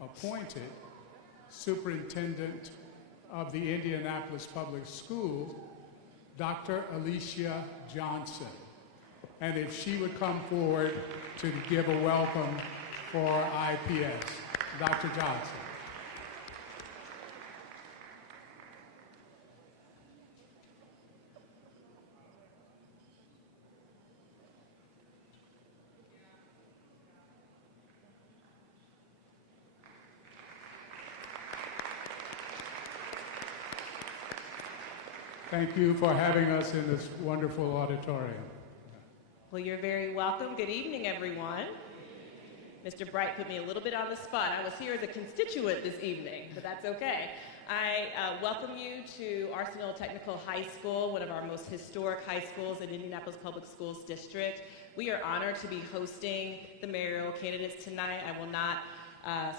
appointed Superintendent of the Indianapolis Public Schools, Dr. Alicia Johnson. And if she would come forward to give a welcome for IPS. Dr. Johnson. Thank you for having us in this wonderful auditorium. Well, you're very welcome. Good evening, everyone. Mr. Bright put me a little bit on the spot. I was here as a constituent this evening, but that's okay. I welcome you to Arsenal Technical High School, one of our most historic high schools in Indianapolis Public Schools District. We are honored to be hosting the mayoral candidates tonight. I will not I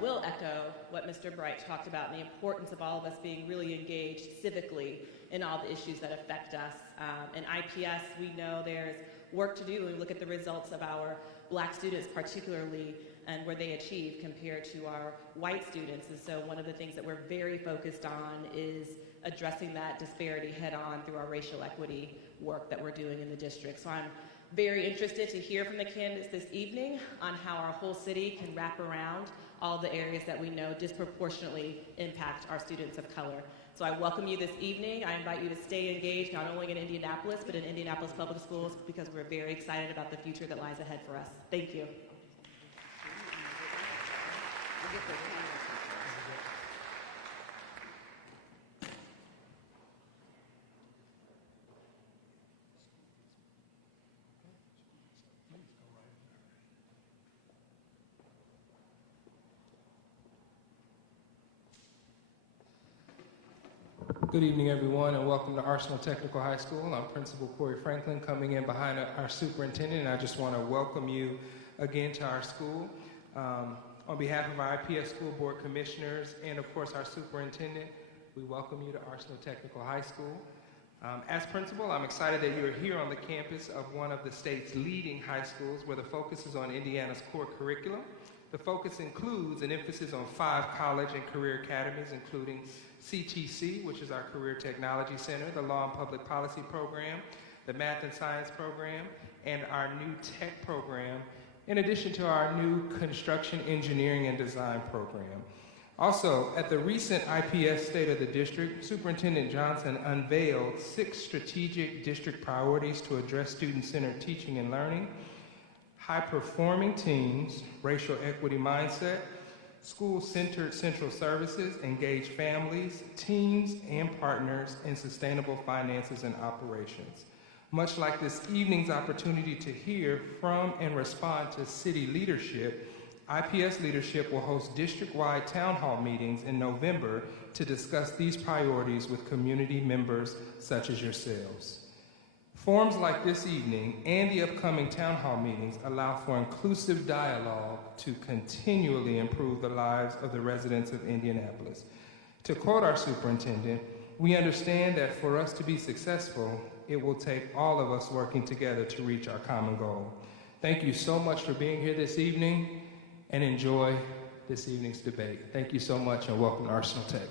will echo what Mr. Bright talked about and the importance of all of us being really engaged civically in all the issues that affect us. In IPS, we know there's work to do when we look at the results of our Black students particularly and where they achieve compared to our white students. And so one of the things that we're very focused on is addressing that disparity head on through our racial equity work that we're doing in the district. So I'm very interested to hear from the candidates this evening on how our whole city can wrap around all the areas that we know disproportionately impact our students of color. So I welcome you this evening. I invite you to stay engaged not only in Indianapolis, but in Indianapolis Public Schools because we're very excited about the future that lies ahead for us. Thank you. Good evening, everyone, and welcome to Arsenal Technical High School. I'm Principal Corey Franklin, coming in behind our superintendent, and I just want to welcome you again to our school. On behalf of our IPS School Board Commissioners and, of course, our superintendent, we welcome you to Arsenal Technical High School. As principal, I'm excited that you're here on the campus of one of the state's leading high schools where the focus is on Indiana's core curriculum. The focus includes an emphasis on 5 college and career academies, including CTC, which is our Career Technology Center, the Law and Public Policy Program, the Math and Science Program, and our new Tech Program, in addition to our new Construction, Engineering, and Design Program. Also, at the recent IPS State of the District, Superintendent Johnson unveiled 6 strategic district priorities to address student-centered teaching and learning: high-performing teams, racial equity mindset, school-centered central services, engaged families, teams, and partners, and sustainable finances and operations. Much like this evening's opportunity to hear from and respond to city leadership, IPS leadership will host district-wide town hall meetings in November to discuss these priorities with community members such as yourselves. Forums like this evening and the upcoming town hall meetings allow for inclusive dialogue to continually improve the lives of the residents of Indianapolis. To quote our superintendent, "We understand that for us to be successful, it will take all of us working together to reach our common goal." Thank you so much for being here this evening, and enjoy this evening's debate. Thank you so much, and welcome to Arsenal Tech.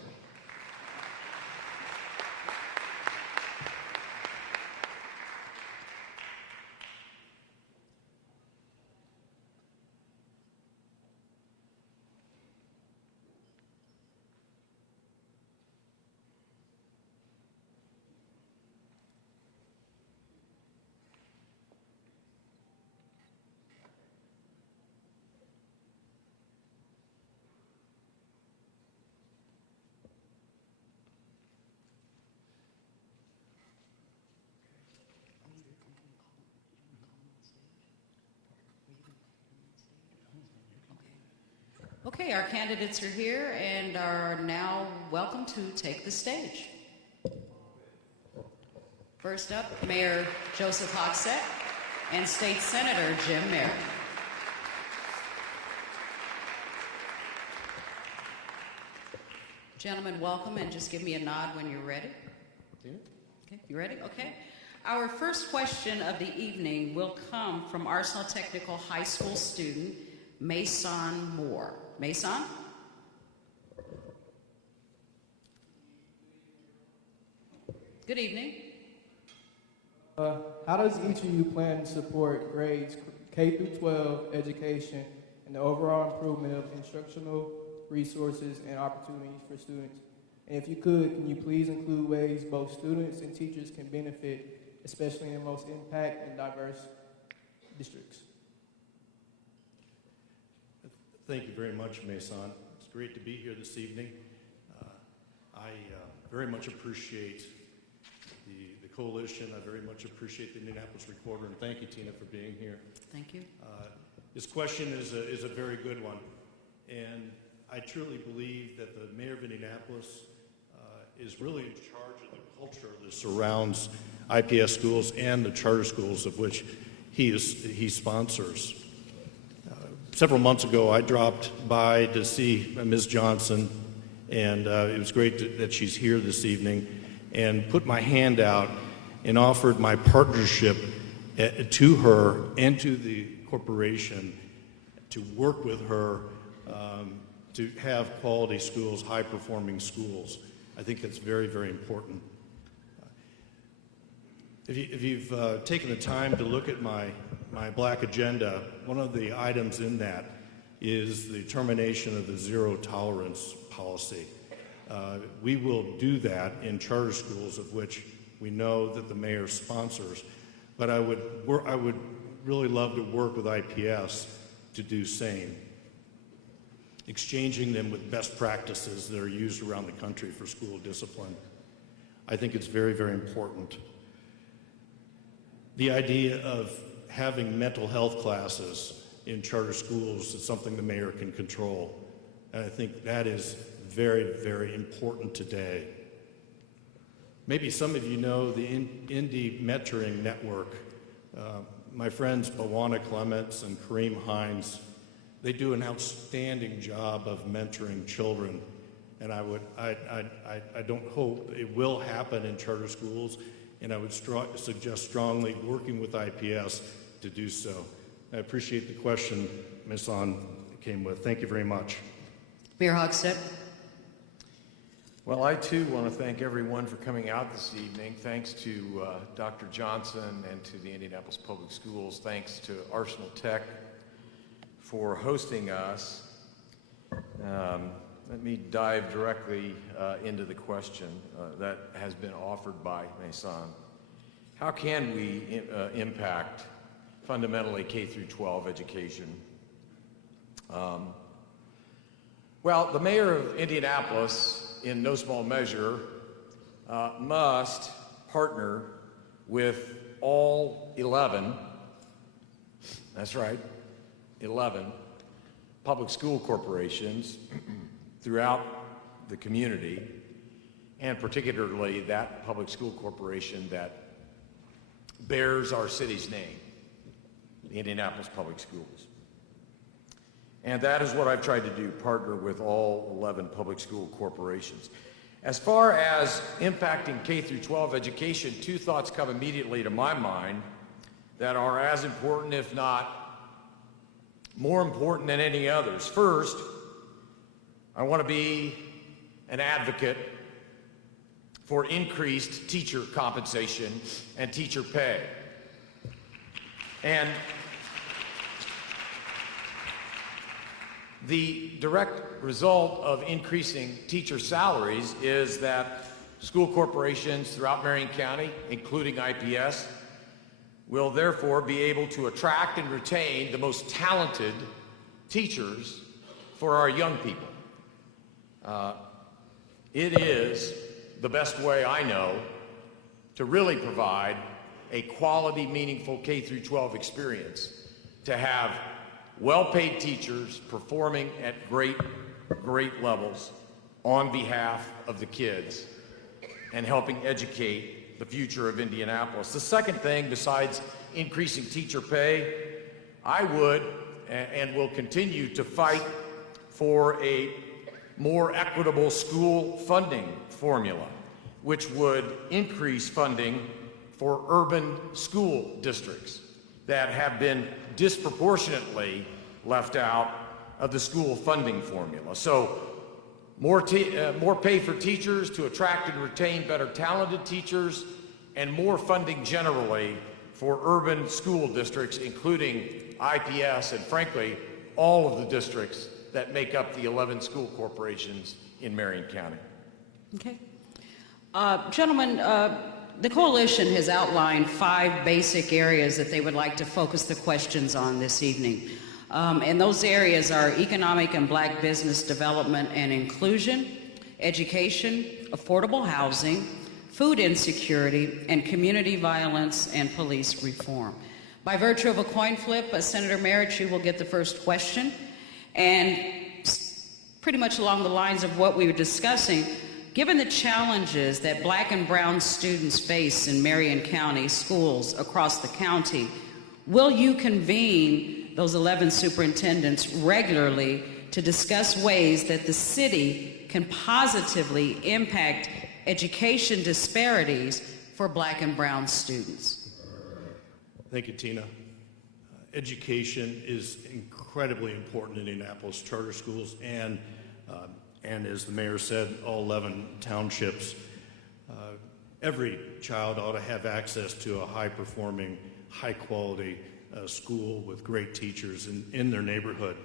Okay, our candidates are here and are now welcome to take the stage. First up, Mayor Joseph Hogsett and State Senator Jim Merritt. Gentlemen, welcome, and just give me a nod when you're ready. Okay, you ready? Okay. Our first question of the evening will come from Arsenal Technical High School student Mason Moore. Mason? Good evening. How does each of you plan to support grades K through 12 education and the overall improvement of instructional resources and opportunities for students? And if you could, can you please include ways both students and teachers can benefit, especially in the most impact and diverse districts? Thank you very much, Mason. It's great to be here this evening. I very much appreciate the coalition. I very much appreciate the Indianapolis Recorder, and thank you, Tina, for being here. Thank you. This question is a very good one, and I truly believe that the mayor of Indianapolis is really in charge of the culture that surrounds IPS schools and the charter schools of which he sponsors. Several months ago, I dropped by to see Ms. Johnson, and it was great that she's here this evening, and put my hand out and offered my partnership to her and to the corporation to work with her to have quality schools, high-performing schools. I think that's very, very important. If you've taken the time to look at my black agenda, one of the items in that is the termination of the zero tolerance policy. We will do that in charter schools, of which we know that the mayor sponsors, but I would really love to work with IPS to do same, exchanging them with best practices that are used around the country for school discipline. I think it's very, very important. The idea of having mental health classes in charter schools is something the mayor can control, and I think that is very, very important today. Maybe some of you know the Indy Mentoring Network. My friends Bawana Clements and Kareem Hines, they do an outstanding job of mentoring children, and I don't hope it will happen in charter schools, and I would suggest strongly working with IPS to do so. I appreciate the question Ms. On came with. Thank you very much. Mayor Hogsett. Well, I too want to thank everyone for coming out this evening. Thanks to Dr. Johnson and to the Indianapolis Public Schools. Thanks to Arsenal Tech for hosting us. Let me dive directly into the question that has been offered by Mason. How can we impact fundamentally K through 12 education? Well, the mayor of Indianapolis, in no small measure, must partner with all 11, that's right, 11 public school corporations throughout the community, and particularly that public school corporation that bears our city's name, the Indianapolis Public Schools. And that is what I've tried to do, partner with all 11 public school corporations. As far as impacting K through 12 education, two thoughts come immediately to my mind that are as important, if not more important than any others. First, I want to be an advocate for increased teacher compensation and teacher pay. And the direct result of increasing teacher salaries is that school corporations throughout Marion County, including IPS, will therefore be able to attract and retain the most talented teachers for our young people. It is the best way I know to really provide a quality, meaningful K through 12 experience, to have well-paid teachers performing at great levels on behalf of the kids and helping educate the future of Indianapolis. The second thing, besides increasing teacher pay, I would and will continue to fight for a more equitable school funding formula, which would increase funding for urban school districts that have been disproportionately left out of the school funding formula. So more pay for teachers to attract and retain better talented teachers, and more funding generally for urban school districts, including IPS and, frankly, all of the districts that make up the 11 school corporations in Marion County. Okay. Gentlemen, the coalition has outlined 5 basic areas that they would like to focus the questions on this evening. And those areas are economic and black business development and inclusion, education, affordable housing, food insecurity, and community violence and police reform. By virtue of a coin flip, Senator Merritt, you will get the first question. And pretty much along the lines of what we were discussing, given the challenges that black and brown students face in Marion County schools across the county, will you convene those 11 superintendents regularly to discuss ways that the city can positively impact education disparities for black and brown students? Thank you, Tina. Education is incredibly important in Indianapolis charter schools and as the mayor said, all 11 townships. Every child ought to have access to a high-performing, high-quality school with great teachers in their neighborhood.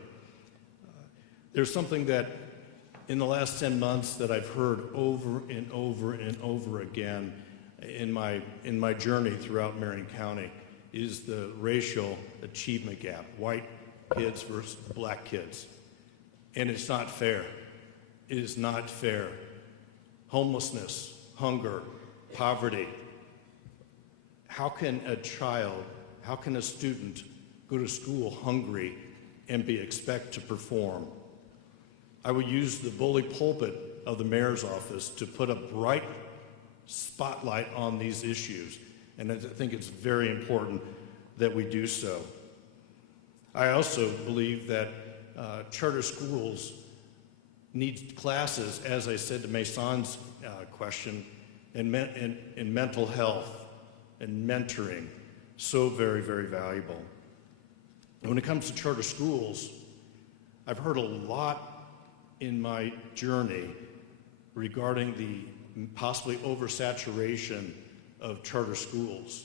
There's something that in the last 10 months that I've heard over and over and over again in my journey throughout Marion County is the racial achievement gap, white kids versus black kids. And it's not fair. It is not fair. Homelessness, hunger, poverty. How can a student go to school hungry and be expected to perform? I would use the bully pulpit of the mayor's office to put a bright spotlight on these issues, and I think it's very important that we do so. I also believe that charter schools need classes, as I said to Mason's question, in mental health and mentoring. So very, very valuable. And when it comes to charter schools, I've heard a lot in my journey regarding the possibly oversaturation of charter schools.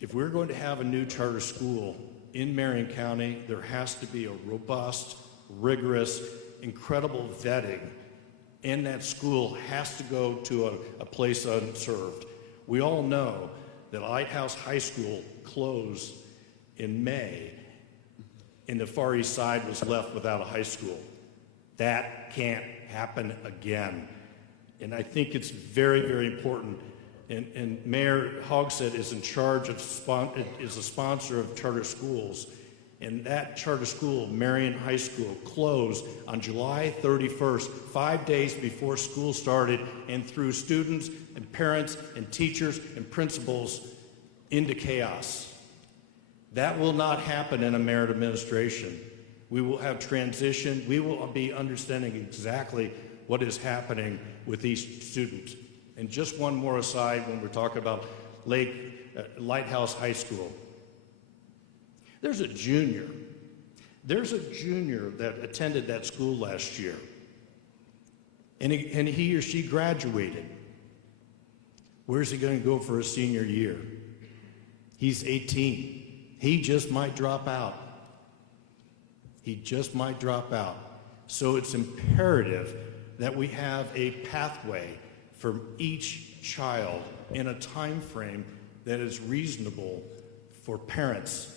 If we're going to have a new charter school in Marion County, there has to be a robust, rigorous, incredible vetting, and that school has to go to a place unserved. We all know that Lighthouse High School closed in May, and the Far East Side was left without a high school. That can't happen again. And I think it's very, very important. And Mayor Hogsett is in charge of, is a sponsor of charter schools. And that charter school, Marion High School, closed on July 31st, 5 days before school started, and threw students and parents and teachers and principals into chaos. That will not happen in a Merritt administration. We will have transition. We will be understanding exactly what is happening with these students. And just one more aside when we're talking about Lighthouse High School. There's a junior that attended that school last year, and he or she graduated. Where's he going to go for his senior year? He's 18. He just might drop out. He just might drop out. So it's imperative that we have a pathway for each child in a time frame that is reasonable for parents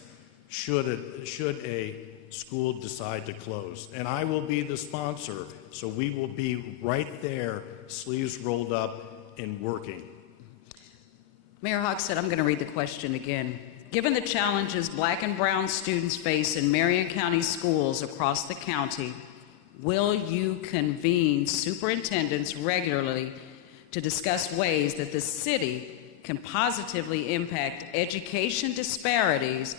should a school decide to close. And I will be the sponsor, so we will be right there, sleeves rolled up and working. Mayor Hogsett, I'm going to read the question again. Given the challenges black and brown students face in Marion County schools across the county, will you convene superintendents regularly to discuss ways that the city can positively impact education disparities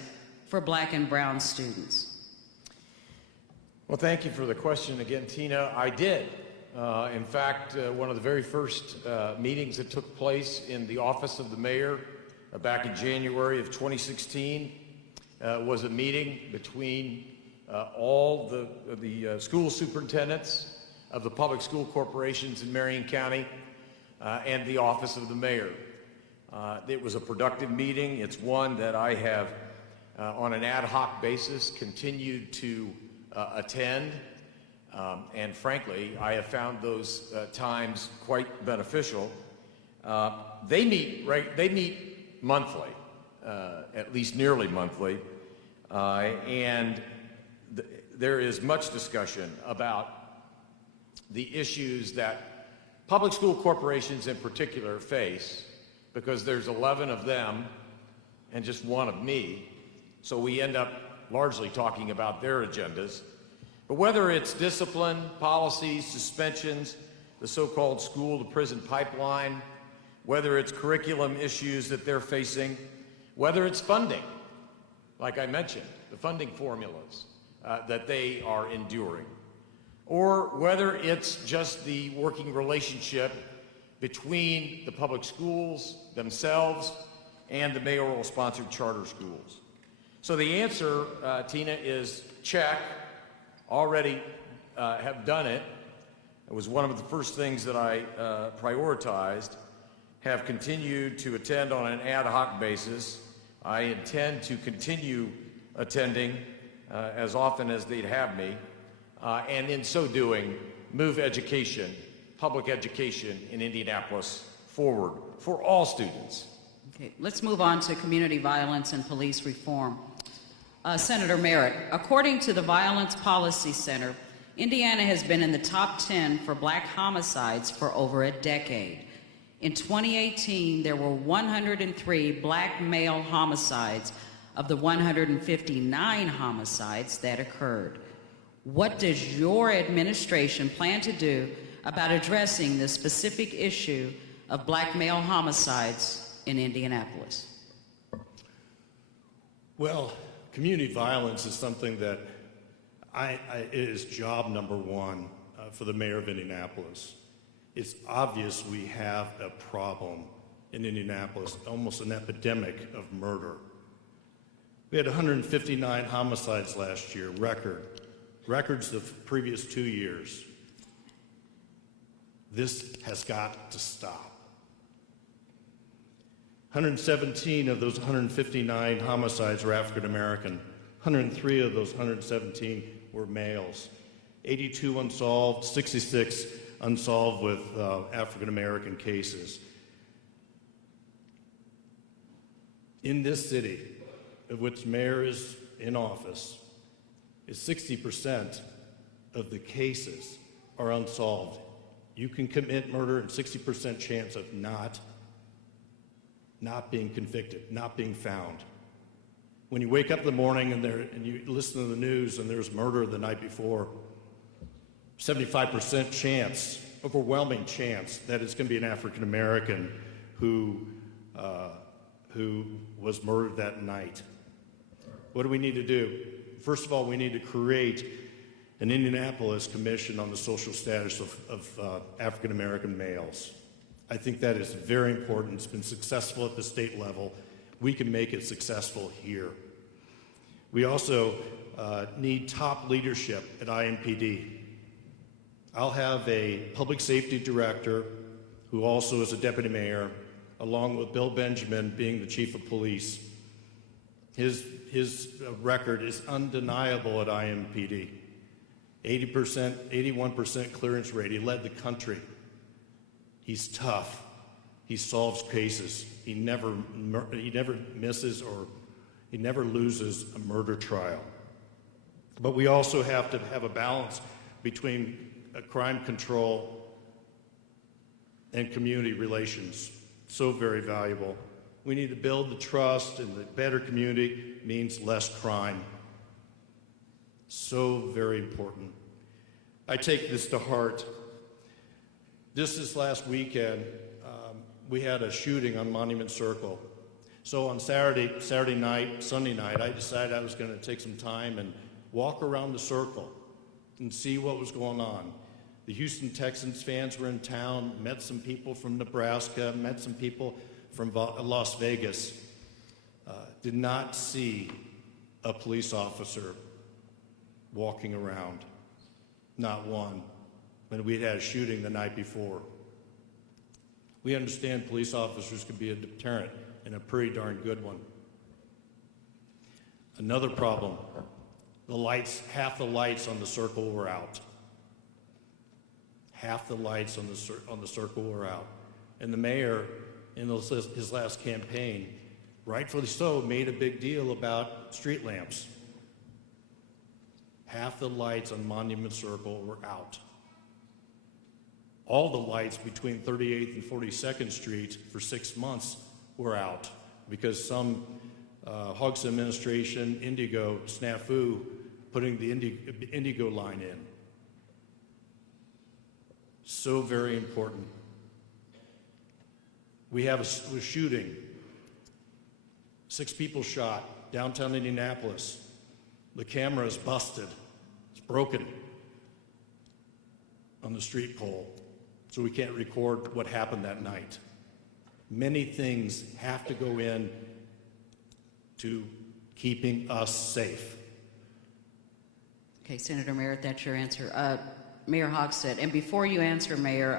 for black and brown students? Well, thank you for the question again, Tina. I did. In fact, one of the very first meetings that took place in the office of the mayor back in January of 2016 was a meeting between all the school superintendents of the public school corporations in Marion County and the office of the mayor. It was a productive meeting. It's one that I have, on an ad hoc basis, continued to attend. And frankly, I have found those times quite beneficial. They meet monthly, at least nearly monthly, and there is much discussion about the issues that public school corporations in particular face, because there's 11 of them and just one of me, so we end up largely talking about their agendas. But whether it's discipline, policies, suspensions, the so-called school-to-prison pipeline, whether it's curriculum issues that they're facing, whether it's funding, like I mentioned, the funding formulas that they are enduring, or whether it's just the working relationship between the public schools themselves and the mayoral-sponsored charter schools. So the answer, Tina, is check. Already have done it. It was one of the first things that I prioritized. Have continued to attend on an ad hoc basis. I intend to continue attending as often as they'd have me, and in so doing, move education, public education in Indianapolis forward for all students. Okay, let's move on to community violence and police reform. Senator Merritt, according to the Violence Policy Center, Indiana has been in the top 10 for black homicides for over a decade. In 2018, there were 103 black male homicides of the 159 homicides that occurred. What does your administration plan to do about addressing the specific issue of black male homicides in Indianapolis? Well, community violence is something that it is job number one for the mayor of Indianapolis. It's obvious we have a problem in Indianapolis, almost an epidemic of murder. We had 159 homicides last year, records of previous 2 years. This has got to stop. 117 of those 159 homicides were African American. 103 of those 117 were males. 82 unsolved, 66 unsolved with African American cases. In this city, of which mayor is in office, is 60% of the cases are unsolved. You can commit murder and 60% chance of not being convicted, not being found. When you wake up in the morning and you listen to the news and there's murder the night before, 75% chance, overwhelming chance, that it's going to be an African American who was murdered that night. What do we need to do? First of all, we need to create an Indianapolis Commission on the social status of African American males. I think that is very important. It's been successful at the state level. We can make it successful here. We also need top leadership at IMPD. I'll have a public safety director who also is a deputy mayor, along with Bill Benjamin being the chief of police. His record is undeniable at IMPD. 80%, 81% clearance rate. He led the country. He's tough. He solves cases. He never misses or he never loses a murder trial. But we also have to have a balance between crime control and community relations. So very valuable. We need to build the trust, and the better community means less crime. So very important. I take this to heart. This last weekend, we had a shooting on Monument Circle. So on Saturday night, Sunday night, I decided I was going to take some time and walk around the circle and see what was going on. The Houston Texans fans were in town, met some people from Nebraska, met some people from Las Vegas. Did not see a police officer walking around. Not one. But we'd had a shooting the night before. We understand police officers can be a deterrent, and a pretty darn good one. Another problem, the lights, half the lights on the circle were out. Half the lights on the circle were out. And the mayor, in his last campaign, rightfully so, made a big deal about street lamps. Half the lights on Monument Circle were out. All the lights between 38th and 42nd Street for 6 months were out because some Hawks administration, Indigo, snafu, putting the Indigo line in. So very important. We have a shooting. 6 people shot, downtown Indianapolis. The camera is busted. It's broken on the street pole, so we can't record what happened that night. Many things have to go in to keeping us safe. Okay, Senator Merritt, that's your answer. Mayor Hogsett, and before you answer, Mayor,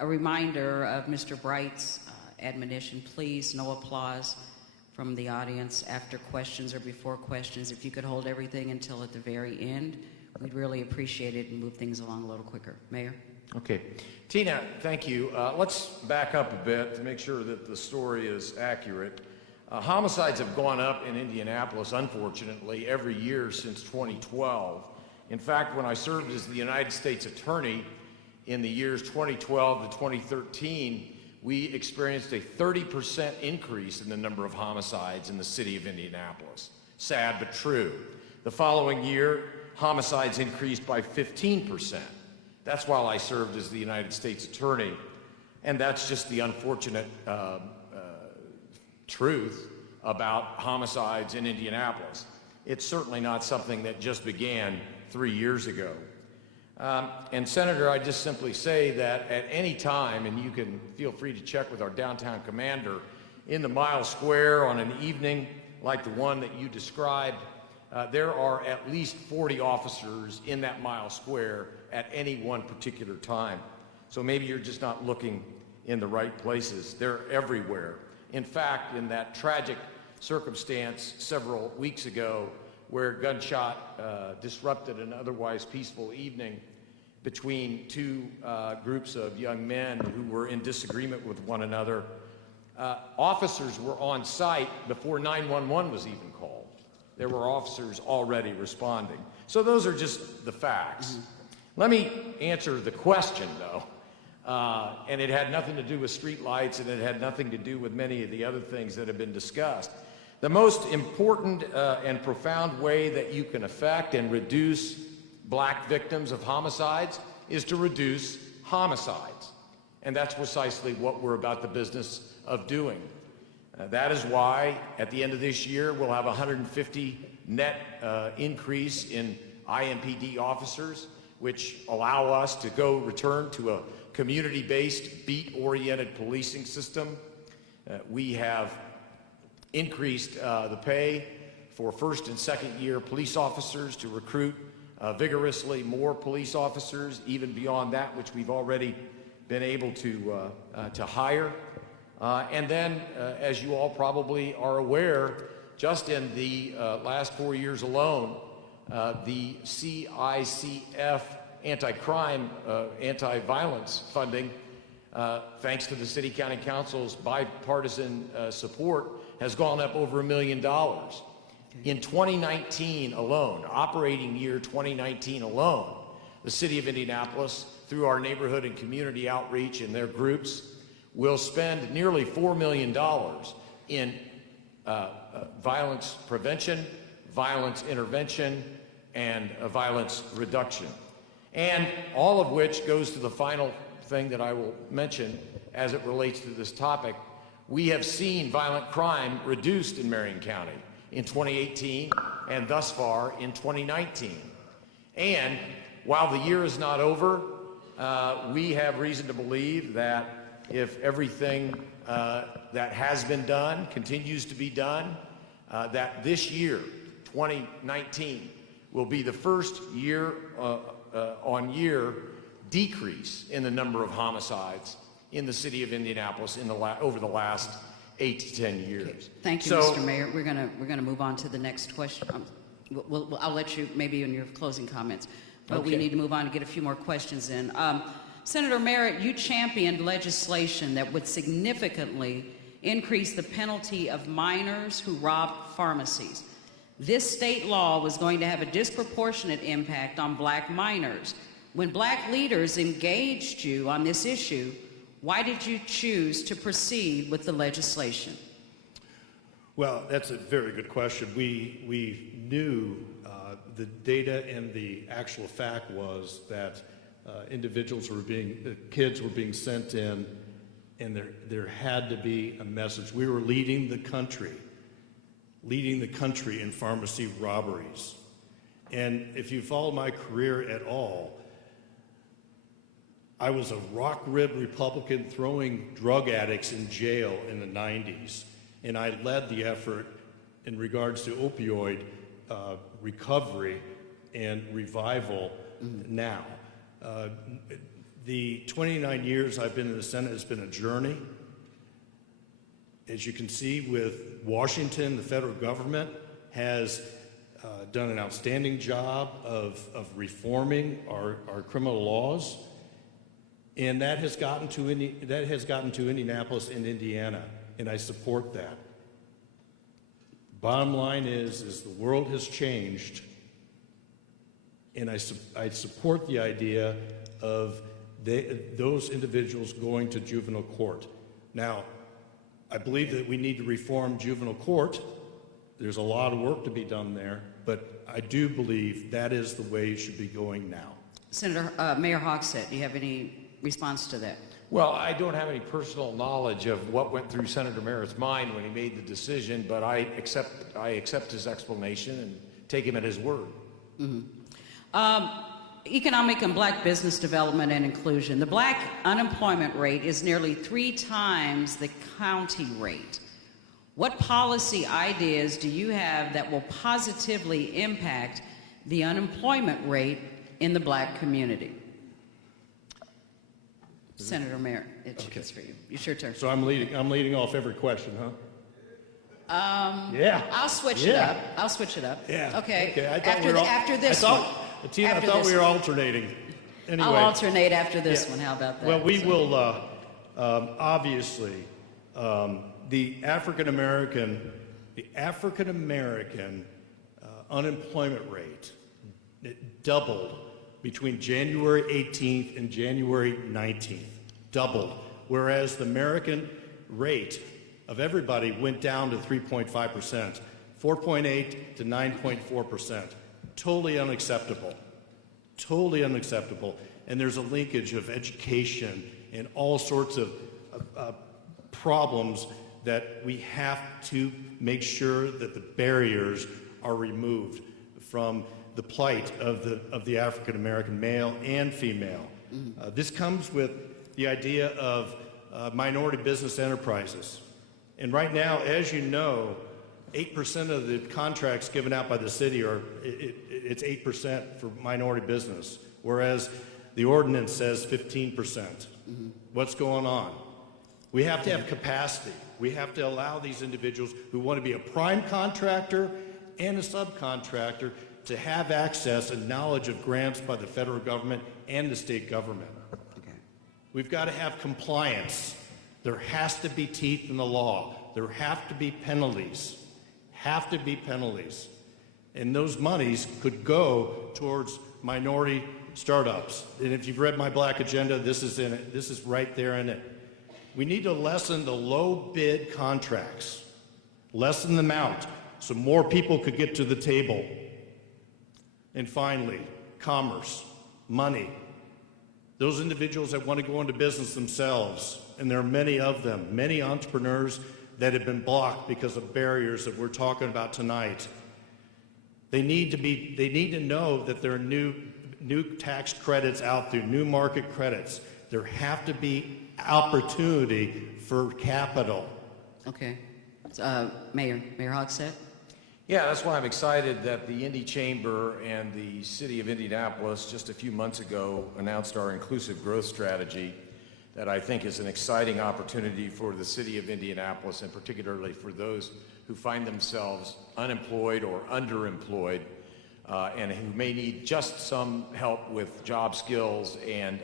a reminder of Mr. Bright's admonition, please, no applause from the audience after questions or before questions. If you could hold everything until at the very end, we'd really appreciate it and move things along a little quicker. Mayor? Okay. Tina, thank you. Let's back up a bit to make sure that the story is accurate. Homicides have gone up in Indianapolis, unfortunately, every year since 2012. In fact, when I served as the United States Attorney in the years 2012 to 2013, we experienced a 30% increase in the number of homicides in the city of Indianapolis. Sad but true. The following year, homicides increased by 15%. That's while I served as the United States Attorney, and that's just the unfortunate truth about homicides in Indianapolis. It's certainly not something that just began 3 years ago. And Senator, I just simply say that at any time, and you can feel free to check with our downtown commander, in the Mile Square on an evening like the one that you described, there are at least 40 officers in that Mile Square at any one particular time. So maybe you're just not looking in the right places. They're everywhere. In fact, in that tragic circumstance several weeks ago where gunshot disrupted an otherwise peaceful evening between two groups of young men who were in disagreement with one another, officers were on site before 911 was even called. There were officers already responding. So those are just the facts. Let me answer the question, though. And it had nothing to do with streetlights, and it had nothing to do with many of the other things that have been discussed. The most important and profound way that you can affect and reduce black victims of homicides is to reduce homicides. And that's precisely what we're about the business of doing. That is why at the end of this year, we'll have 150 net increase in IMPD officers, which allow us to go return to a community-based, beat-oriented policing system. We have increased the pay for first and second year police officers to recruit vigorously more police officers, even beyond that which we've already been able to hire. And then, as you all probably are aware, just in the last 4 years alone, the CICF anti-crime, anti-violence funding, thanks to the City County Council's bipartisan support, has gone up over $1 million. In 2019 alone, operating year 2019 alone, the City of Indianapolis, through our neighborhood and community outreach and their groups, will spend nearly $4 million in violence prevention, violence intervention, and violence reduction. And all of which goes to the final thing that I will mention as it relates to this topic. We have seen violent crime reduced in Marion County in 2018 and thus far in 2019. And while the year is not over, we have reason to believe that if everything that has been done continues to be done, that this year, 2019, will be the first year-on-year decrease in the number of homicides in the city of Indianapolis over the last 8 to 10 years. Okay. Thank you, Mr. Mayor. We're gonna move on to the next question. I'll let you maybe in your closing comments, but we need to move on and get a few more questions in. Senator Merritt, you championed legislation that would significantly increase the penalty of minors who rob pharmacies. This state law was going to have a disproportionate impact on black minors. When black leaders engaged you on this issue, why did you choose to proceed with the legislation? Well, that's a very good question. We knew the data and the actual fact was that kids were being sent in, and there had to be a message. We were leading the country in pharmacy robberies. And if you follow my career at all, I was a rock-ribbed Republican throwing drug addicts in jail in the 90s, and I led the effort in regards to opioid recovery and revival now. The 29 years I've been in the Senate has been a journey. As you can see with Washington, the federal government has done an outstanding job of reforming our criminal laws. And that has gotten to Indianapolis and Indiana, and I support that. Bottom line is the world has changed, and I support the idea of those individuals going to juvenile court. Now, I believe that we need to reform juvenile court. There's a lot of work to be done there, but I do believe that is the way it should be going now. Senator Mayor Hogsett, do you have any response to that? Well, I don't have any personal knowledge of what went through Senator Merritt's mind when he made the decision, but I accept his explanation and take him at his word. Economic and black business development and inclusion. The black unemployment rate is nearly 3 times the county rate. What policy ideas do you have that will positively impact the unemployment rate in the black community? Senator Merritt, it's for you. It's your turn. So I'm leading off every question, huh? Yeah. I'll switch it up. I'll switch it up. Yeah. Okay. After this one. Tina, I thought we were alternating. Anyway. I'll alternate after this one. How about that? Well, we will, obviously, the African American unemployment rate, it doubled between January 18th and January 19th. Doubled. Whereas the American rate of everybody went down to 3.5%, 4.8 to 9.4%. Totally unacceptable. Totally unacceptable. And there's a linkage of education and all sorts of problems that we have to make sure that the barriers are removed from the plight of the African American male and female. This comes with the idea of minority business enterprises. And right now, as you know, 8% of the contracts given out by the city it's 8% for minority business, whereas the ordinance says 15%. What's going on? We have to have capacity. We have to allow these individuals who want to be a prime contractor and a subcontractor to have access and knowledge of grants by the federal government and the state government. We've got to have compliance. There has to be teeth in the law. There have to be penalties. Have to be penalties. And those monies could go towards minority startups. And if you've read my Black Agenda, this is in it. This is right there in it. We need to lessen the low bid contracts. Lessen them out so more people could get to the table. And finally, commerce, money. Those individuals that want to go into business themselves, and there are many of them, many entrepreneurs that have been blocked because of barriers that we're talking about tonight. They need to know that there are new tax credits out there, new market credits. There have to be opportunity for capital. Okay. Mayor Hogsett? Yeah, that's why I'm excited that the Indy Chamber and the City of Indianapolis just a few months ago announced our inclusive growth strategy that I think is an exciting opportunity for the City of Indianapolis, and particularly for those who find themselves unemployed or underemployed and who may need just some help with job skills and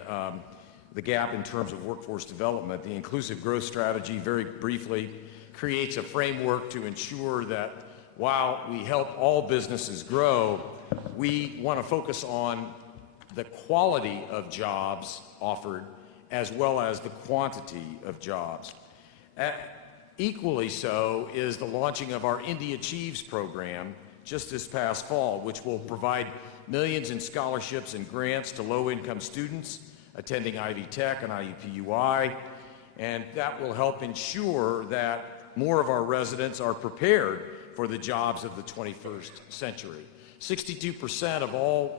the gap in terms of workforce development. The inclusive growth strategy, very briefly, creates a framework to ensure that while we help all businesses grow, we want to focus on the quality of jobs offered as well as the quantity of jobs. Equally so is the launching of our Indy Achieves program just this past fall, which will provide millions in scholarships and grants to low-income students attending Ivy Tech and IUPUI, and that will help ensure that more of our residents are prepared for the jobs of the 21st century. 62% of all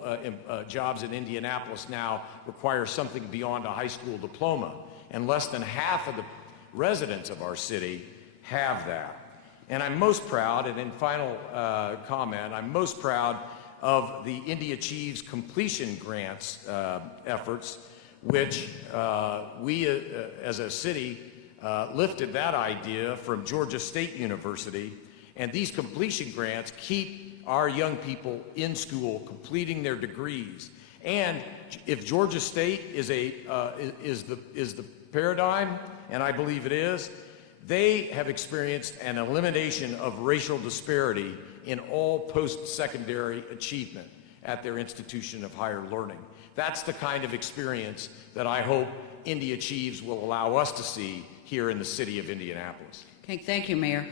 jobs in Indianapolis now require something beyond a high school diploma, and less than half of the residents of our city have that. And I'm most proud, and in final comment, I'm most proud of the Indy Achieves completion grants efforts, which we as a city lifted that idea from Georgia State University. And these completion grants keep our young people in school, completing their degrees. And if Georgia State is the paradigm, and I believe it is, they have experienced an elimination of racial disparity in all post-secondary achievement at their institution of higher learning. That's the kind of experience that I hope Indy Achieves will allow us to see here in the city of Indianapolis. Okay, thank you, Mayor.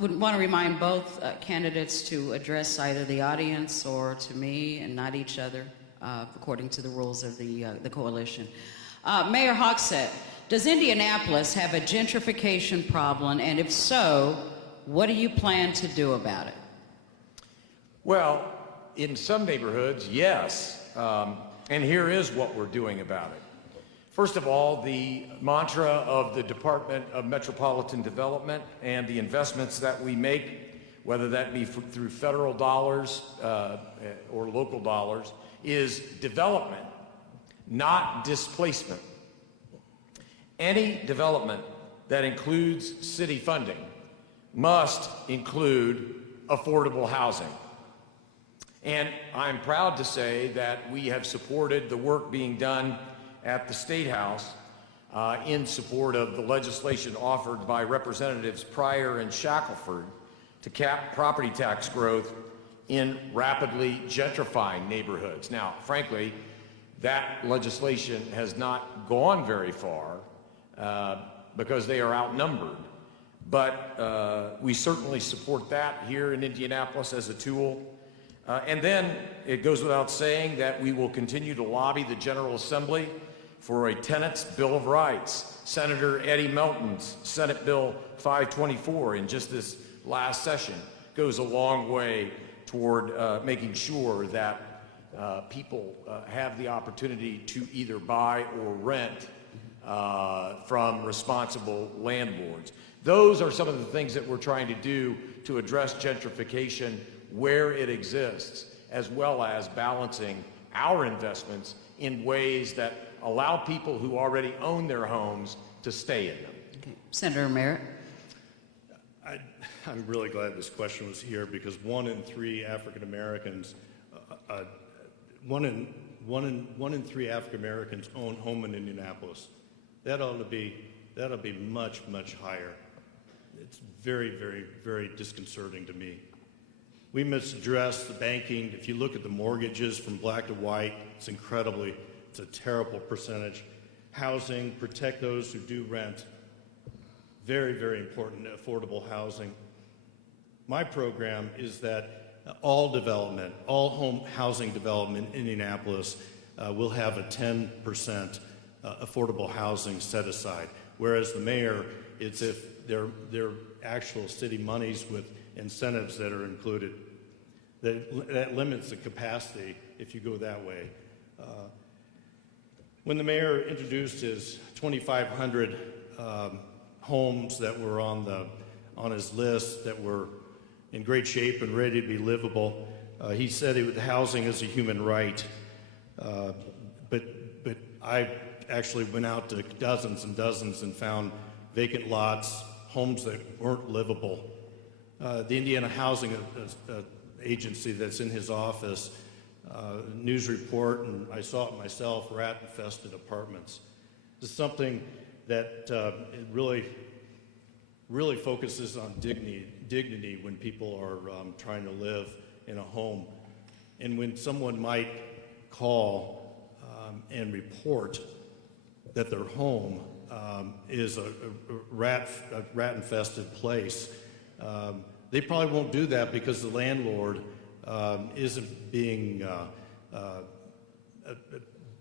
Would want to remind both candidates to address either the audience or to me and not each other, according to the rules of the coalition. Mayor Hogsett, does Indianapolis have a gentrification problem, and if so, what do you plan to do about it? Well, in some neighborhoods, yes, and here is what we're doing about it. First of all, the mantra of the Department of Metropolitan Development and the investments that we make, whether that be through federal dollars or local dollars, is development, not displacement. Any development that includes city funding must include affordable housing. And I'm proud to say that we have supported the work being done at the State House in support of the legislation offered by Representatives Pryor and Shackelford to cap property tax growth in rapidly gentrifying neighborhoods. Now, frankly, that legislation has not gone very far because they are outnumbered. But we certainly support that here in Indianapolis as a tool. And then it goes without saying that we will continue to lobby the General Assembly for a Tenants' Bill of Rights. Senator Eddie Melton's Senate Bill 524 in just this last session goes a long way toward making sure that people have the opportunity to either buy or rent from responsible landlords. Those are some of the things that we're trying to do to address gentrification where it exists, as well as balancing our investments in ways that allow people who already own their homes to stay in them. Okay. Senator Merritt. I'm really glad this question was here because 1 in 3 African Americans, 1 in 3 African Americans own home in Indianapolis. That ought to be much, much higher. It's very, very, very disconcerting to me. We misaddress the banking. If you look at the mortgages from black to white, it's a terrible percentage. Housing, protect those who do rent. Very, very important, affordable housing. My program is that all home housing development in Indianapolis will have a 10% affordable housing set aside. Whereas the mayor, it's if they're actual city monies with incentives that are included. That limits the capacity if you go that way. When the mayor introduced his 2,500 homes that were on his list that were, in great shape and ready to be livable. He said housing is a human right, but I actually went out to dozens and dozens and found vacant lots, homes that weren't livable. The Indiana Housing Agency that's in his office, news report, and I saw it myself, rat-infested apartments. This is something that it really focuses on dignity when people are trying to live in a home. And when someone might call and report that their home is a rat-infested place, they probably won't do that because the landlord isn't being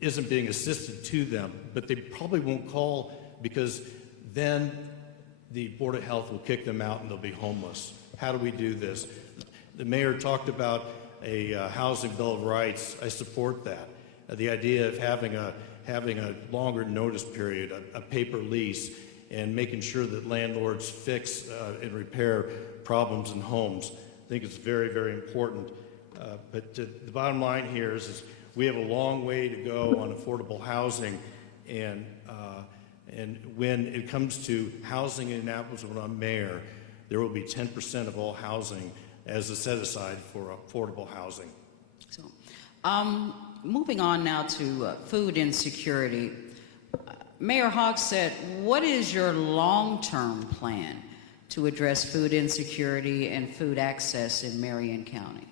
assisted to them. But they probably won't call because then the Board of Health will kick them out and they'll be homeless. How do we do this? The mayor talked about a housing bill of rights. I support that. The idea of having a longer notice period, a paper lease, and making sure that landlords fix and repair problems in homes. I think it's very, very important. But the bottom line here is we have a long way to go on affordable housing, and when it comes to housing in Indianapolis, when I'm mayor, there will be 10% of all housing as a set-aside for affordable housing. So, moving on now to food insecurity. Mayor Hogsett, what is your long-term plan to address food insecurity and food access in Marion County?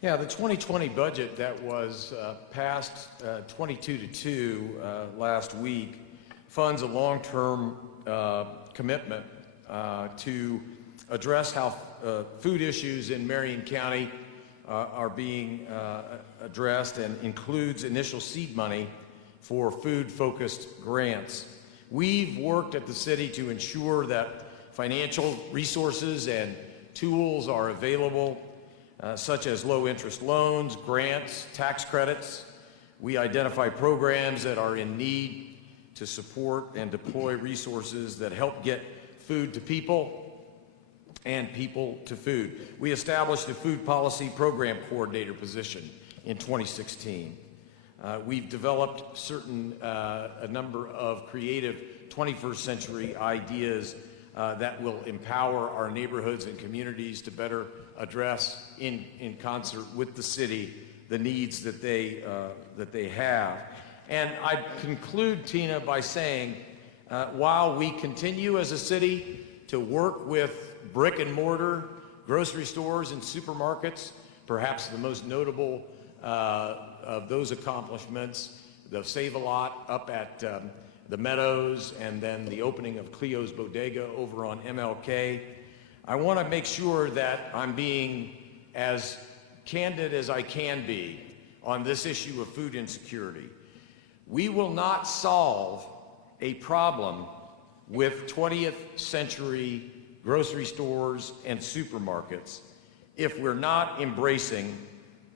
Yeah, the 2020 budget that was passed 22-2 last week funds a long-term commitment to address how food issues in Marion County are being addressed, and includes initial seed money for food-focused grants. We've worked at the city to ensure that financial resources and tools are available, such as low-interest loans, grants, tax credits. We identify programs that are in need to support and deploy resources that help get food to people and people to food. We established a food policy program coordinator position in 2016. We've developed a number of creative 21st century ideas that will empower our neighborhoods and communities to better address in concert with the city the needs that they have. And I conclude, Tina, by saying while we continue as a city to work with brick and mortar grocery stores and supermarkets, perhaps the most notable of those accomplishments, the Save-A-Lot up at the Meadows, and then the opening of Cleo's Bodega over on MLK. I want to make sure that I'm being as candid as I can be on this issue of food insecurity. We will not solve a problem with 20th century grocery stores and supermarkets if we're not embracing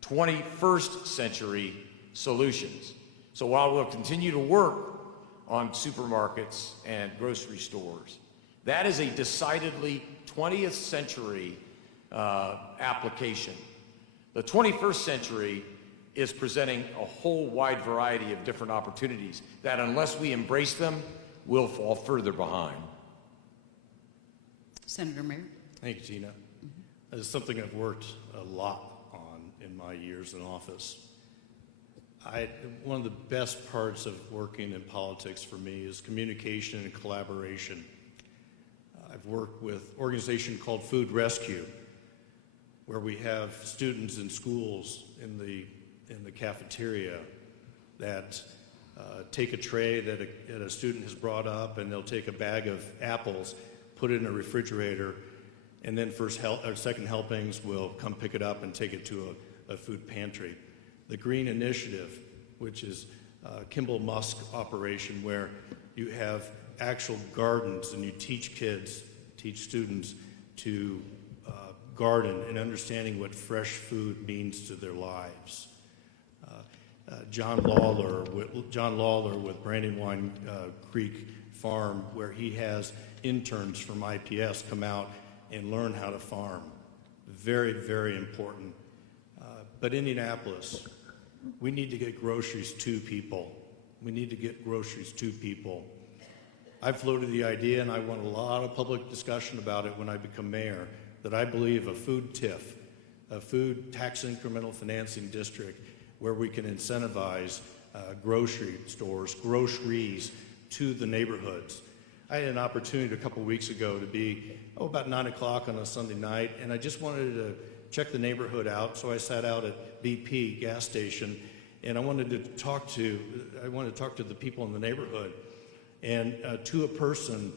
21st century solutions. So while we'll continue to work on supermarkets and grocery stores, that is a decidedly 20th century application. The 21st century is presenting a whole wide variety of different opportunities that, unless we embrace them, will fall further behind. Senator Mayor. Thank you, Tina. It's something I've worked a lot on in my years in office. One of the best parts of working in politics for me is communication and collaboration. I've worked with an organization called Food Rescue, where we have students in schools in the cafeteria that take a tray that a student has brought up, and they'll take a bag of apples, put it in a refrigerator, and then second helpings will come pick it up and take it to a food pantry. The Green Initiative, which is Kimball Musk operation, where you have actual gardens and you teach students to garden and understanding what fresh food means to their lives. John Lawler with Brandywine Creek Farm, where he has interns from IPS come out and learn how to farm. Very, very important. But Indianapolis, we need to get groceries to people. We need to get groceries to people. I've floated the idea, and I want a lot of public discussion about it when I become mayor, that I believe a food TIF, a food tax incremental financing district, where we can incentivize grocery stores, groceries to the neighborhoods. I had an opportunity a couple weeks ago to be about 9 o'clock on a Sunday night, and I just wanted to check the neighborhood out, so I sat out at BP gas station, and I wanted to talk to the people in the neighborhood. And to a person,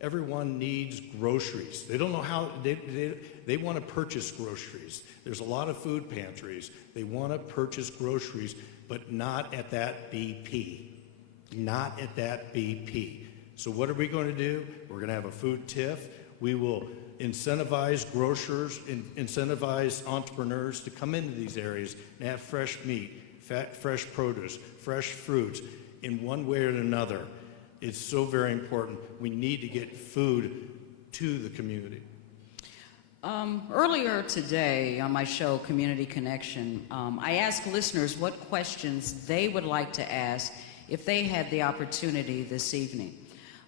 everyone needs groceries. They don't know how, they want to purchase groceries. There's a lot of food pantries. They want to purchase groceries, but not at that BP. Not at that BP. So what are we going to do? We're going to have a food TIF. We will incentivize grocers, incentivize entrepreneurs to come into these areas and have fresh meat, fresh produce, fresh fruits in one way or another. It's so very important. We need to get food to the community. Earlier today on my show, Community Connection, I asked listeners what questions they would like to ask if they had the opportunity this evening.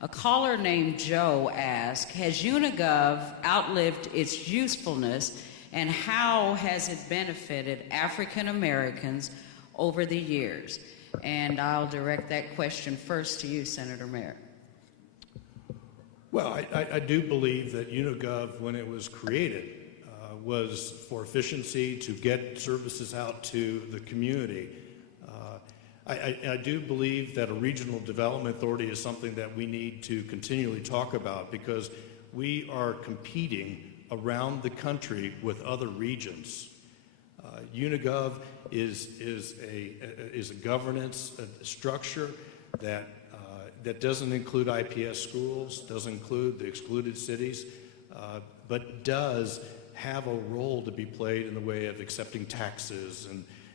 A caller named Joe asked, has Unigov outlived its usefulness, and how has it benefited African Americans over the years? And I'll direct that question first to you, Senator Mayer. Well, I do believe that Unigov, when it was created, was for efficiency, to get services out to the community. I do believe that a regional development authority is something that we need to continually talk about, because we are competing around the country with other regions. Unigov is a governance structure that doesn't include IPS schools, doesn't include the excluded cities, but does have a role to be played in the way of accepting taxes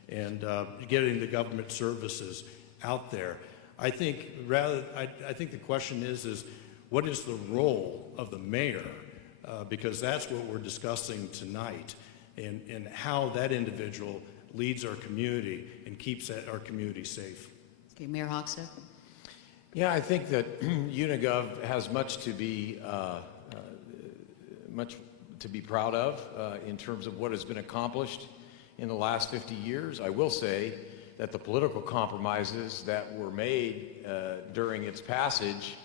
and getting the government services out there. I think the question is what is the role of the mayor? Because that's what we're discussing tonight, and how that individual leads our community and keeps our community safe. Okay, Mayor Hoxha. Yeah, I think that Unigov has much to be proud of in terms of what has been accomplished in the last 50 years. I will say that the political compromises that were made during its passage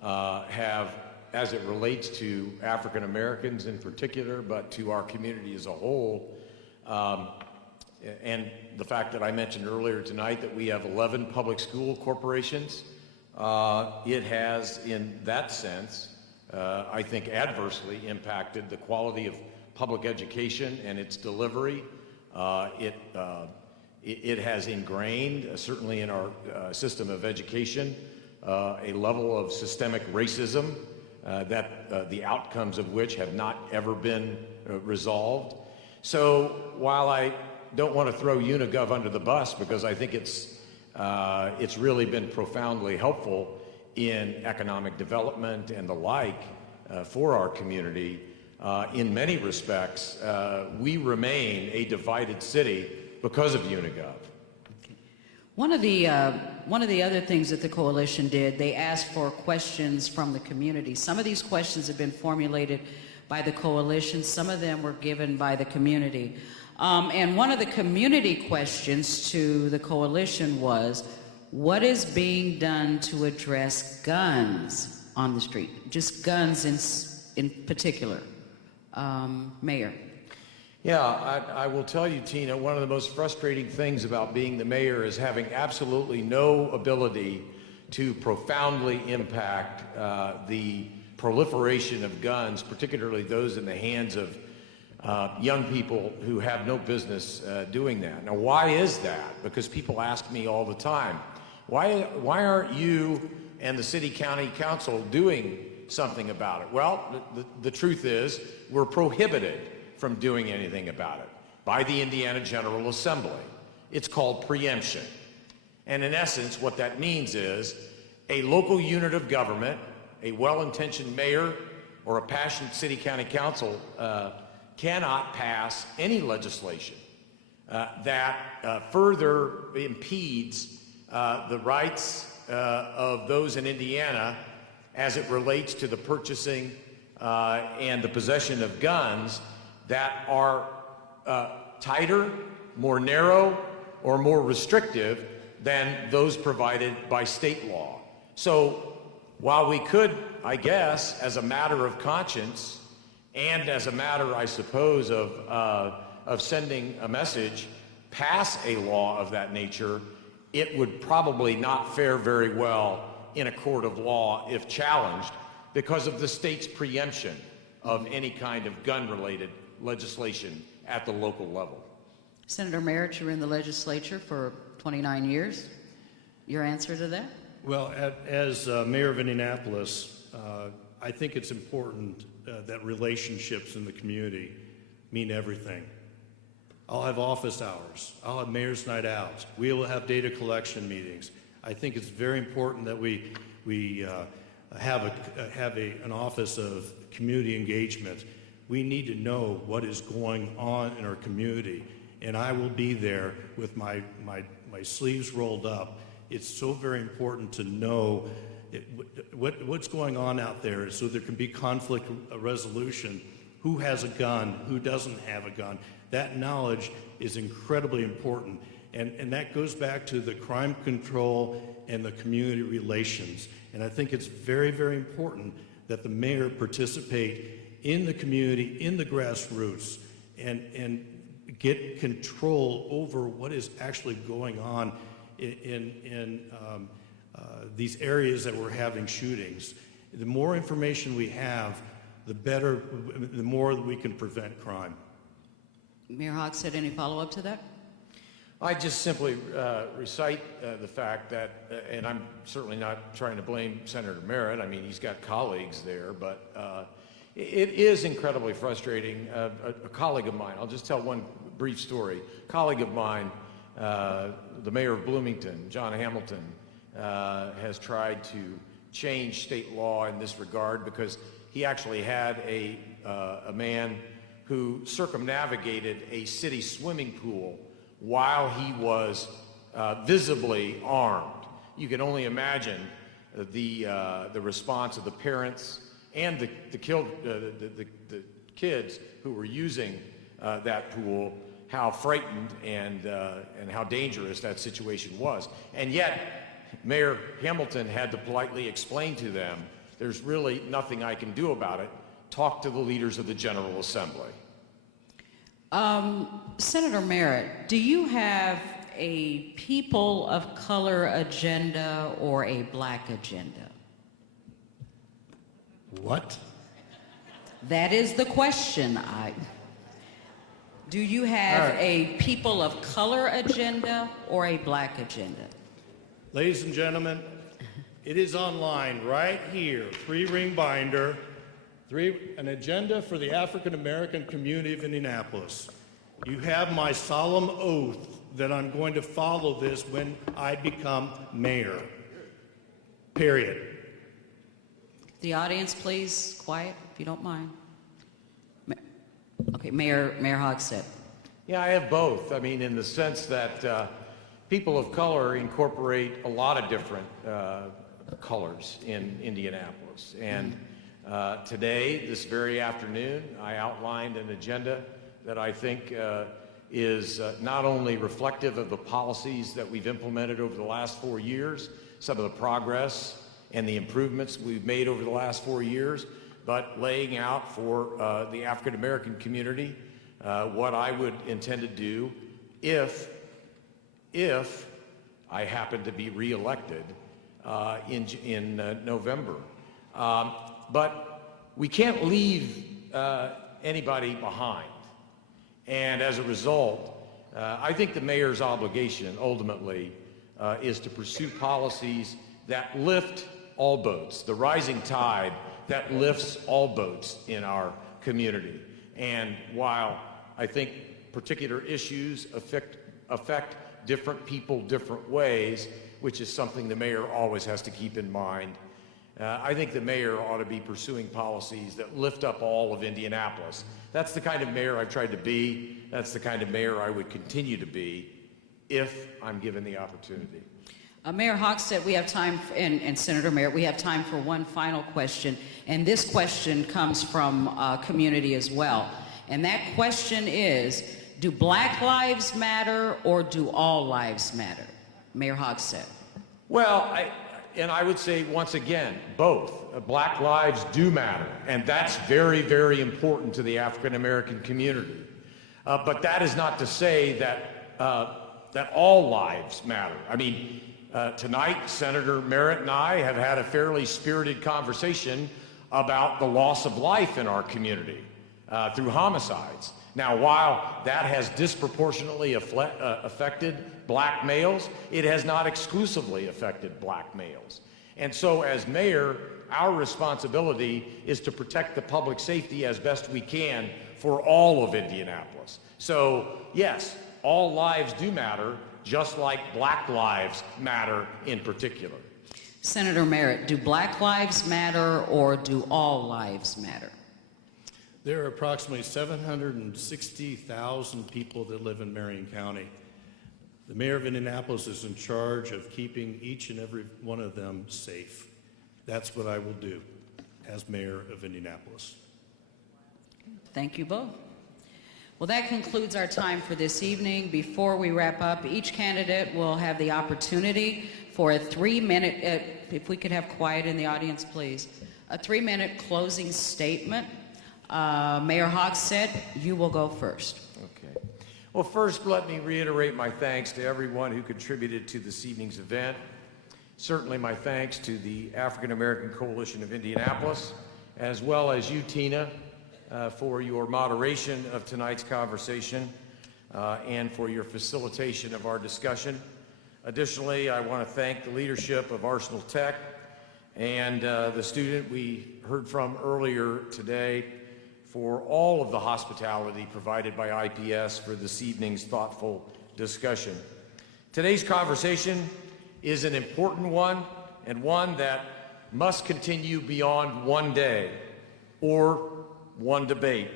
have, as it relates to African Americans in particular, but to our community as a whole, and the fact that I mentioned earlier tonight that we have 11 public school corporations, it has, in that sense, I think adversely impacted the quality of public education and its delivery. It has ingrained, certainly in our system of education, a level of systemic racism that the outcomes of which have not ever been resolved. So while I don't want to throw Unigov under the bus, because I think it's really been profoundly helpful in economic development and the like for our community, in many respects, we remain a divided city because of Unigov. One of the other things that the coalition did, they asked for questions from the community. Some of these questions have been formulated by the coalition. Some of them were given by the community. And one of the community questions to the coalition was, what is being done to address guns on the street? Just guns in particular. Mayor. Yeah, I will tell you, Tina, one of the most frustrating things about being the mayor is having absolutely no ability to profoundly impact the proliferation of guns, particularly those in the hands of young people who have no business doing that. Now, why is that? Because people ask me all the time, why aren't you and the city county council doing something about it? Well, the truth is we're prohibited from doing anything about it by the Indiana General Assembly. It's called preemption. And in essence, what that means is a local unit of government, a well-intentioned mayor or a passionate city county council cannot pass any legislation that further impedes the rights of those in Indiana as it relates to the purchasing and the possession of guns that are tighter, more narrow, or more restrictive than those provided by state law. So while we could, I guess, as a matter of conscience and as a matter, I suppose, of sending a message, pass a law of that nature, it would probably not fare very well in a court of law if challenged because of the state's preemption of any kind of gun-related legislation at the local level. Senator Merritt, you were in the legislature for 29 years. Your answer to that? Well, as mayor of Indianapolis, I think it's important that relationships in the community mean everything. I'll have office hours. I'll have mayor's night out. We will have data collection meetings. I think it's very important that we have an office of community engagement. We need to know what is going on in our community, and I will be there with my sleeves rolled up. It's so very important to know what's going on out there so there can be conflict resolution. Who has a gun? Who doesn't have a gun? That knowledge is incredibly important. And that goes back to the crime control and the community relations. And I think it's very, very important that the mayor participate in the community, in the grassroots, and get control over what is actually going on in these areas that we're having shootings. The more information we have, the better, the more we can prevent crime. Mayor Hogsett, any follow-up to that? I just simply recite the fact that, and I'm certainly not trying to blame Senator Merritt. I mean, he's got colleagues there, but it is incredibly frustrating. A colleague of mine, I'll just tell one brief story. A colleague of mine, the mayor of Bloomington, John Hamilton, has tried to change state law in this regard because he actually had a man who circumnavigated a city swimming pool while he was visibly armed. You can only imagine the response of the parents and the kids who were using that pool, how frightened and how dangerous that situation was. And yet, Mayor Hamilton had to politely explain to them, there's really nothing I can do about it. Talk to the leaders of the General Assembly. Senator Merritt, do you have a people of color agenda or a black agenda? What? That is the question. Do you have a people of color agenda or a black agenda? Ladies and gentlemen, it is online right here, 3-ring binder, an agenda for the African American community of Indianapolis. You have my solemn oath that I'm going to follow this when I become mayor. Period. The audience, please, quiet, if you don't mind. Okay, Mayor Hogsett. Yeah, I have both. I mean, in the sense that people of color incorporate a lot of different colors in Indianapolis. And today, this very afternoon, I outlined an agenda that I think is not only reflective of the policies that we've implemented over the last 4 years, some of the progress and the improvements we've made over the last 4 years, but laying out for the African American community what I would intend to do if I happen to be reelected in November. But we can't leave anybody behind. And as a result, I think the mayor's obligation ultimately is to pursue policies that lift all boats, the rising tide that lifts all boats in our community. And while I think particular issues affect different people different ways, which is something the mayor always has to keep in mind, I think the mayor ought to be pursuing policies that lift up all of Indianapolis. That's the kind of mayor I've tried to be. That's the kind of mayor I would continue to be if I'm given the opportunity. Mayor Hochstead, we have time, and Senator Merritt, we have time for one final question. And this question comes from community as well. And that question is, do Black lives matter or do all lives matter? Mayor Hochstead. Well, I would say once again, both. Black lives do matter, and that's very, very important to the African American community. But that is not to say that that all lives matter. I mean, tonight, Senator Merritt and I have had a fairly spirited conversation about the loss of life in our community through homicides. Now, while that has disproportionately affected black males, it has not exclusively affected black males. And so as mayor, our responsibility is to protect the public safety as best we can for all of Indianapolis. So yes, all lives do matter, just like black lives matter in particular. Senator Merritt, do Black lives matter or do all lives matter? There are approximately 760,000 people that live in Marion County. The mayor of Indianapolis is in charge of keeping each and every one of them safe. That's what I will do as mayor of Indianapolis. Thank you both. Well, that concludes our time for this evening. Before we wrap up, each candidate will have the opportunity for a 3-minute, if we could have quiet in the audience, please, a 3-minute closing statement. Mayor Hochstead, you will go first. Okay. Well, first, let me reiterate my thanks to everyone who contributed to this evening's event. Certainly my thanks to the African American Coalition of Indianapolis, as well as you, Tina, for your moderation of tonight's conversation and for your facilitation of our discussion. Additionally, I want to thank the leadership of Arsenal Tech and the student we heard from earlier today for all of the hospitality provided by IPS for this evening's thoughtful discussion. Today's conversation is an important one and one that must continue beyond one day or one debate.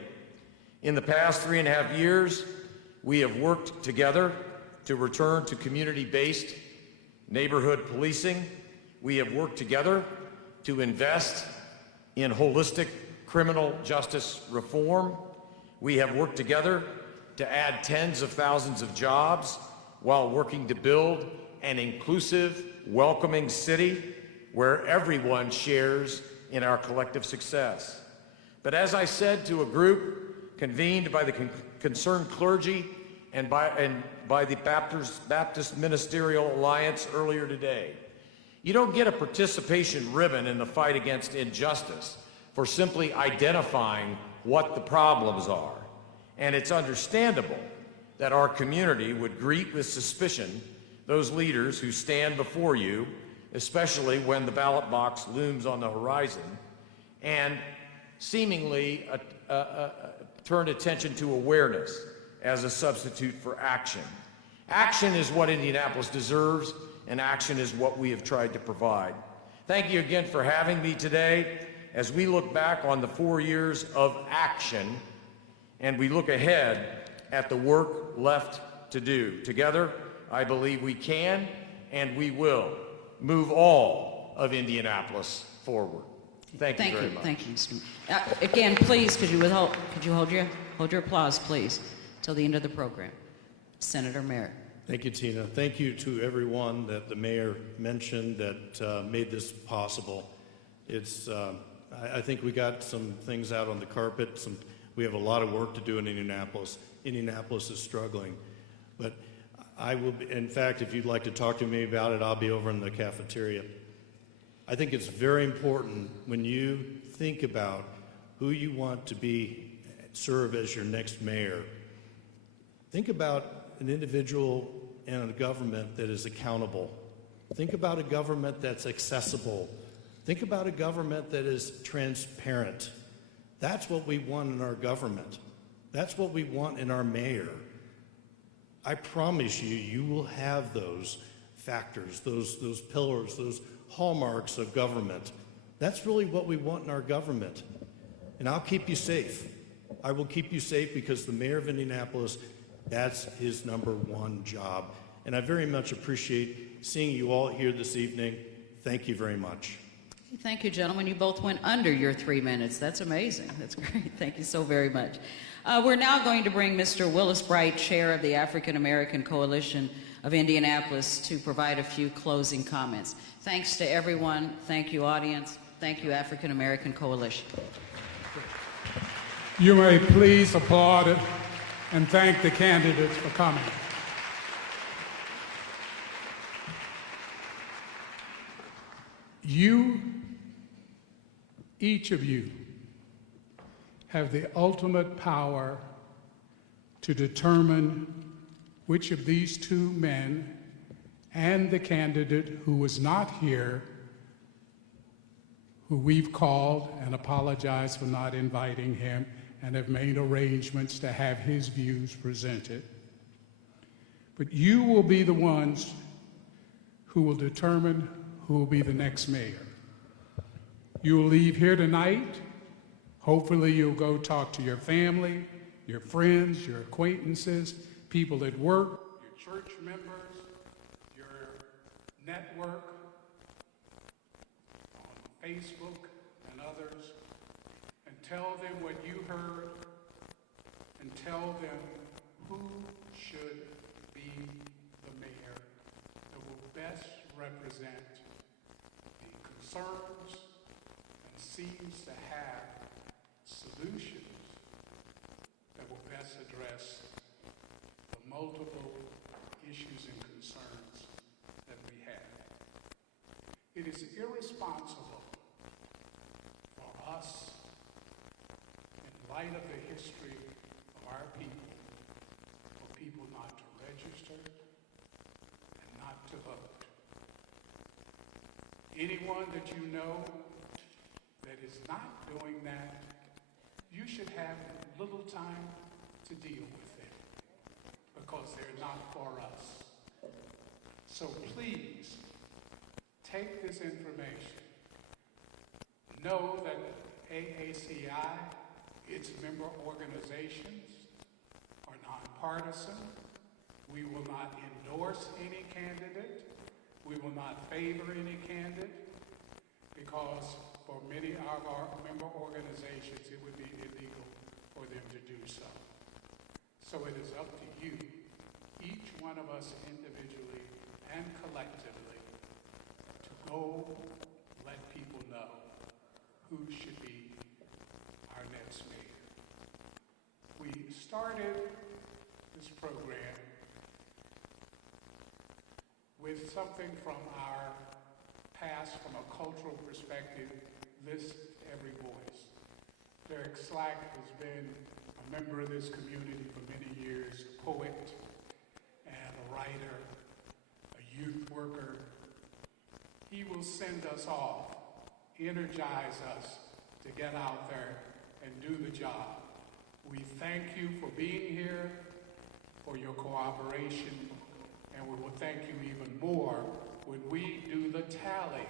In the past 3.5 years, we have worked together to return to community-based neighborhood policing. We have worked together to invest in holistic criminal justice reform. We have worked together to add tens of thousands of jobs while working to build an inclusive, welcoming city where everyone shares in our collective success. But as I said to a group convened by the concerned clergy and by the Baptist Ministerial Alliance earlier today, you don't get a participation ribbon in the fight against injustice for simply identifying what the problems are. And it's understandable that our community would greet with suspicion those leaders who stand before you, especially when the ballot box looms on the horizon, and seemingly turn attention to awareness as a substitute for action. Action is what Indianapolis deserves, and action is what we have tried to provide. Thank you again for having me today. As we look back on the 4 years of action and we look ahead at the work left to do, together, I believe we can and we will move all of Indianapolis forward. Thank you very much. Thank you, Mr. Again, please, could you hold your applause, please, till the end of the program. Senator Merritt. Thank you, Tina. Thank you to everyone that the mayor mentioned that made this possible. It's, I think we got some things out on the carpet. We have a lot of work to do in Indianapolis. Indianapolis is struggling. But I will be, in fact, if you'd like to talk to me about it, I'll be over in the cafeteria. I think it's very important when you think about who you want to serve as your next mayor. Think about an individual and a government that is accountable. Think about a government that's accessible. Think about a government that is transparent. That's what we want in our government. That's what we want in our mayor. I promise you, you will have those factors, those pillars, those hallmarks of government That's really what we want in our government. And I'll keep you safe. I will keep you safe because the mayor of Indianapolis, that's his #1 job. And I very much appreciate seeing you all here this evening. Thank you very much. Thank you, gentlemen. You both went under your 3 minutes. That's amazing. That's great. Thank you so very much. We're now going to bring Mr. Willis Bright, Chair of the African American Coalition of Indianapolis, to provide a few closing comments. Thanks to everyone. Thank you, audience. Thank you, African American Coalition. You may please applaud and thank the candidates for coming. You, each of you, have the ultimate power to determine which of these two men and the candidate who was not here, who we've called and apologized for not inviting him and have made arrangements to have his views presented. But you will be the ones who will determine who will be the next mayor. You will leave here tonight. Hopefully you'll go talk to your family, your friends, your acquaintances, people at work, your church members, your network on Facebook and others, and tell them what you heard, and tell them who should be the mayor that will best represent the concerns and seems to have solutions that will best address the multiple issues and concerns that we have. It is irresponsible for us, in light of the history of our people, for people not to register and not to vote. Anyone that you know that is not doing that, you should have little time to deal with them because they're not for us. So please, take this information. Know that AACI, its member organizations, are nonpartisan. We will not endorse any candidate. We will not favor any candidate because for many of our member organizations, it would be illegal for them to do so. So it is up to you, each one of us individually and collectively, to go let people know who should be our next mayor. We started this program with something from our past, from a cultural perspective, list every voice. Derek Slack has been a member of this community for many years, a poet and a writer, a youth worker. He will send us off, energize us to get out there and do the job. We thank you for being here, for your cooperation, and we will thank you even more when we do the tally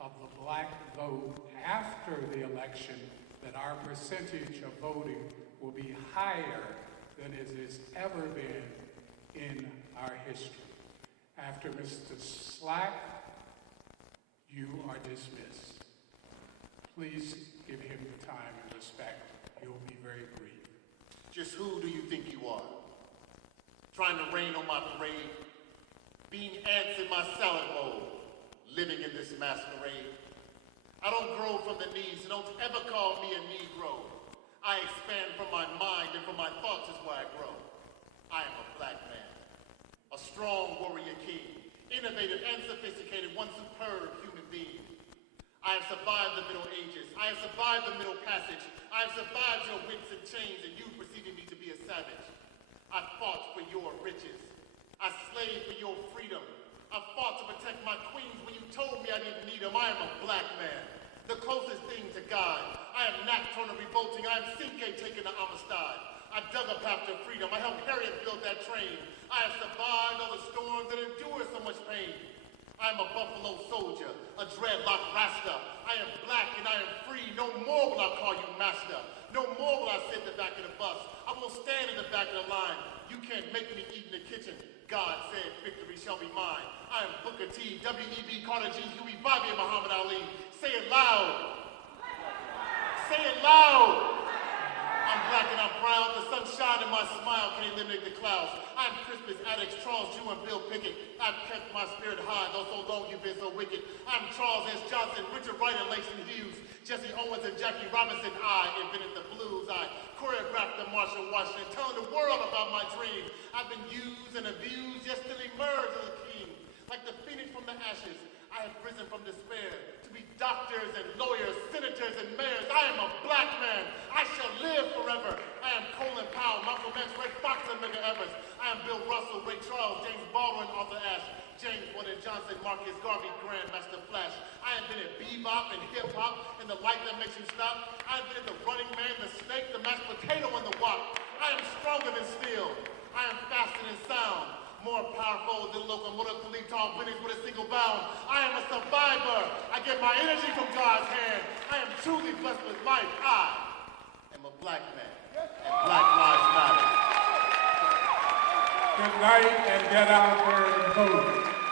of the black vote after the election, that our percentage of voting will be higher than it has ever been in our history. After Mr. Slack, you are dismissed. Please give him the time and respect. He will be very brief. Just who do you think you are? Trying to rain on my parade? Being ants in my salad bowl? Living in this masquerade? I don't grow from the knees, so don't ever call me a Negro. I expand from my mind and from my thoughts is where I grow. I am a black man, a strong warrior king, innovative and sophisticated, one superb human being. I have survived the Middle Ages. I have survived the Middle Passage. I have survived your whips and chains and you perceiving me to be a savage. I fought for your riches. I slaved for your freedom. I fought to protect my queens when you told me I didn't need them. I am a black man, the closest thing to God. I am Nat Turner revolting. I am Cinque taking the Amistad. I dug a path to freedom. I helped Harriet build that train. I have survived all the storms and endured so much pain. I I'm a Buffalo soldier, a dreadlock rasta. I am black and I am free. No more will I call you master. No more will I sit in the back of the bus. I won't stand in the back of the line. You can't make me eat in the kitchen. God said victory shall be mine. I am Booker T, W.E.B. Carter G, Huey, Bobby, and Muhammad Ali. Say it loud. Say it loud. I'm black and I'm proud. The sun shine and my smile can eliminate the clouds. I'm Crispus Attucks, Charles Drew, and Bill Pickett. I've kept my spirit high, though so long you've been so wicked. I'm Charles S. Johnson, Richard Wright, and Langston Hughes. Jesse Owens and Jackie Robinson. I invented the blues. I choreographed the Marshall Washington, telling the world about my dream. I've been used and abused, yet still emerged as a king. Like the phoenix from the ashes, I have risen from despair to be doctors and lawyers, senators and mayors. I am a black man. I shall live forever. I am Colin Powell, Malcolm X, Red Fox, and Medgar Evers. I am Bill Russell, Ray Charles, James Baldwin, Arthur Ashe, James Gordon Johnson, Marcus Garvey, Grandmaster Flash. I invented bebop and hip-hop and the light that makes you stop. I invented the running man, the snake, the mashed potato, and the wop. I am stronger than steel. I am faster than sound. More powerful than locomotive to lead tall buildings with a single bound. I am a survivor. I get my energy from God's hand. I am truly blessed with life. I am a black man. And Black Lives Matter. Good night and get out there and vote.